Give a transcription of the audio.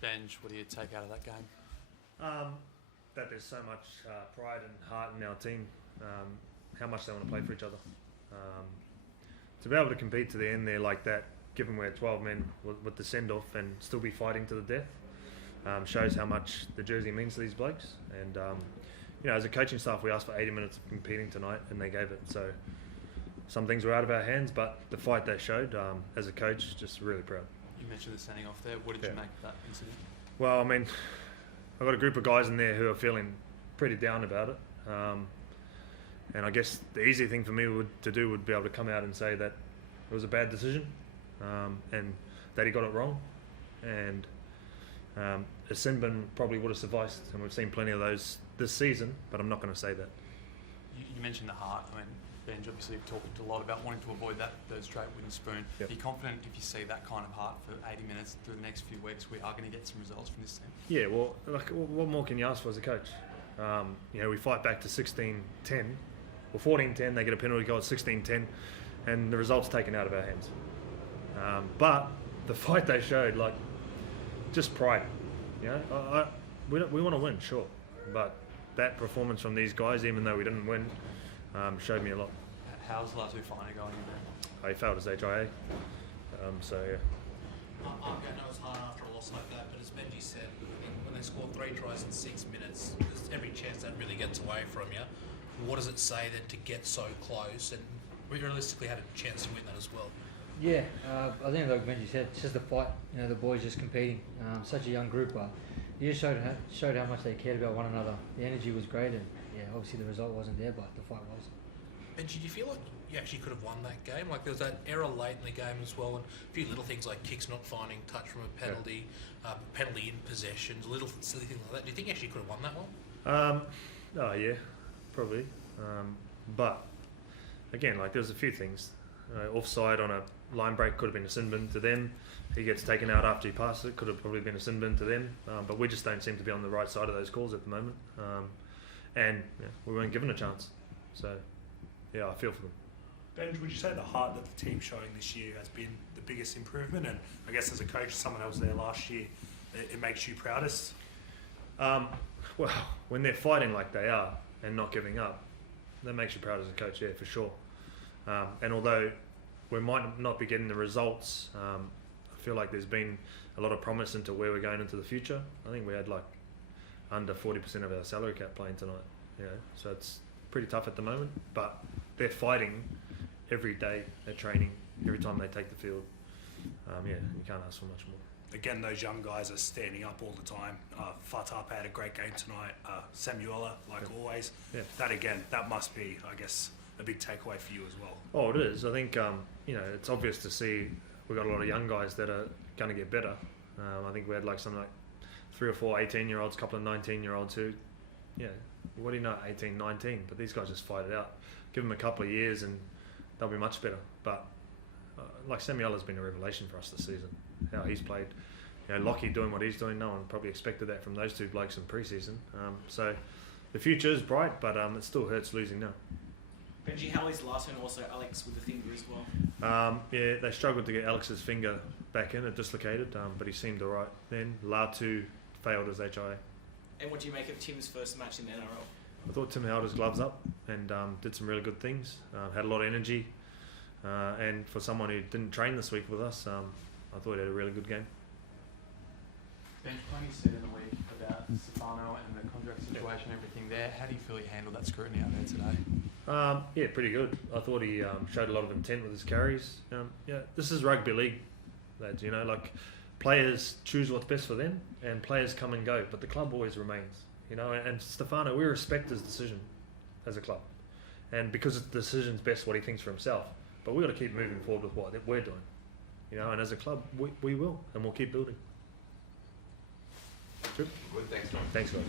Benj, what do you take out of that game? That there's so much pride and heart in our team, how much they want to play for each other. To be able to compete to the end there like that, given we're 12 men with the send-off and still be fighting to the death, shows how much the jersey means to these blokes. And as a coaching staff, we asked for 80 minutes of competing tonight, and they gave it. So some things were out of our hands, but the fight they showed, as a coach, just really proud. You mentioned the sending off there. What did you make of that incident? Well, I mean, I've got a group of guys in there who are feeling pretty down about it. And I guess the easy thing for me to do would be able to come out and say that it was a bad decision, and that he got it wrong. And a sin bin probably would have sufficed, and we've seen plenty of those this season, but I'm not going to say that. You mentioned the heart. I mean, Benj, obviously you've talked a lot about wanting to avoid those straight wooden spoon. Yep. Are you confident if you see that kind of heart for 80 minutes through the next few weeks, we are going to get some results from this team? Yeah, well, what more can you ask for as a coach? We fight back to 16-10, or 14-10, they get a penalty goal at 16-10, and the result's taken out of our hands. But the fight they showed, just pride. We want to win, sure, but that performance from these guys, even though we didn't win, showed me a lot. How's Latu Finer going in there? He failed his HIA, so yeah. I know it's hard after a loss like that, but as Benji said, when they score 3 tries in 6 minutes, there's every chance that really gets away from you. What does it say then to get so close and realistically had a chance to win that as well? Yeah, I think like Benji said, it's just a fight. The boys just competing. Such a young group, but you just showed how much they cared about one another. The energy was great, and obviously the result wasn't there, but the fight was. Benji, do you feel like you actually could have won that game? Like there was that error late in the game as well, and a few little things like kicks not finding touch from a penalty, penalty in possessions, little silly things like that. Do you think you actually could have won that one? Yeah, probably. But again, there's a few things. Offside on a line break could have been a sin bin to them. He gets taken out after he passes it, could have probably been a sin bin to them. But we just don't seem to be on the right side of those calls at the moment. And we weren't given a chance. So, I feel for them. Benj, would you say the heart that the team's showing this year has been the biggest improvement? And I guess as a coach, someone else there last year, it makes you proudest? Well, when they're fighting like they are and not giving up, that makes you proud as a coach, yeah, for sure. And although we might not be getting the results, I feel like there's been a lot of promise into where we're going into the future. I think we had under 40% of our salary cap playing tonight, so it's pretty tough at the moment, but they're fighting every day, they're training, every time they take the field. You can't ask for much more. Again, those young guys are standing up all the time. Fatap had a great game tonight. Samuela, always. Yeah. That must be, I guess, a big takeaway for you as well. Oh, it is. I think, it's obvious to see we've got a lot of young guys that are going to get better. I think we had something like 3 or 4 18-year-olds, a couple of 19-year-olds who, what do you know, 18, 19, but these guys just fight it out. Give them a couple of years and they'll be much better. But Samuela's been a revelation for us this season, how he's played. Lockie doing what he's doing, no one probably expected that from those two blokes in pre-season. So the future is bright, but it still hurts losing now. Benji, how is Latu and also Alex with the finger as well? They struggled to get Alex's finger back in, it dislocated, but he seemed alright then. Latu failed his HIA. And what do you make of Tim's first match in the NRL? I thought Tim held his gloves up and did some really good things, had a lot of energy, and for someone who didn't train this week with us, I thought he had a really good game. Benj, plenty said in the week about Stefano and the contract situation, everything there. How do you feel he handled that scrutiny out there today? Pretty good. I thought he showed a lot of intent with his carries. This is rugby league, lads. Players choose what's best for them, and players come and go, but the club always remains. And Stefano, we respect his decision as a club, and because the decision's best what he thinks for himself. But we've got to keep moving forward with what we're doing. And as a club, we will, and we'll keep building. Good. Good. Thanks, John. Thanks, guys.